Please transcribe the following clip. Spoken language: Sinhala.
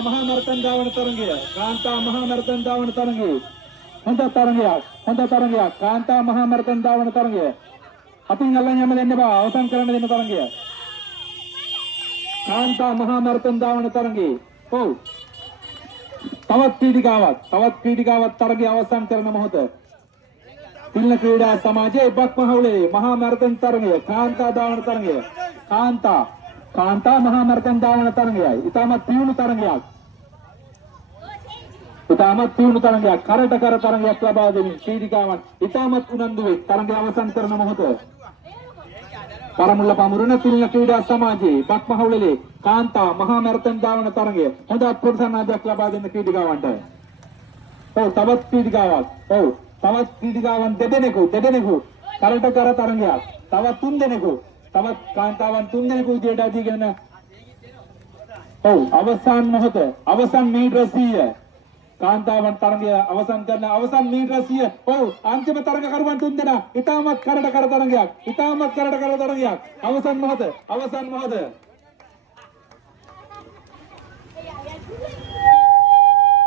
මහා මරතන් ධාවන තරඟය කාන්තා මහා මරතන් ධාවන තරඟය හොඳ තරඟයක් කාන්තා මහා මරතන් ධාවන තරඟය අතින් අල්ලන් යන්න දෙන්න බා අවසන් කරන්න දෙන්න තරඟය කාන්තා මහා මරතන් ධාවන තරඟය ඔව් තවත් ක්‍රීඩිකාවක් තරඟය අවසන් කරන මොහොත තිල්න ක්‍රීඩා සමාජයේ බක්මහවුලේ මහා මරතන් තරඟය කාන්තා ධාවන තරඟය කාන්තා මහා මරතන් ධාවන තරඟයයි ඉතාමත් තියුණු තරඟයක් කරට කර තරඟයක් ලබා දෙමින් ක්‍රීඩිකාවන් ඉතාමත් උනන්දුවේ තරඟය අවසන් කරන මොහොත කරමුල්ල පමුරුන තිල්න ක්‍රීඩා සමාජයේ බක්මහවුලේ කාන්තා මහා මරතන් ධාවන තරඟය හොඳ ප්‍රසන්නාදයක් ලබා දෙන ක්‍රීඩිකාවන්ට තවත් ක්‍රීඩිකාවන් දෙදෙනෙකු කරට කර තරඟයක් තවත් තුන් දෙනෙකු තවත් කාන්තාවන් තුන් දෙනෙකු විදියට අධිගෙන අවසන් මොහොත අවසන් මීටර 100 කාන්තාවන් තරඟය අවසන් කරන අවසන් මීටර 100 අන්තිම තරඟකරුවන් තුන් දෙනා ඉතාමත් කරට කර තරඟයක් අවසන් මොහොත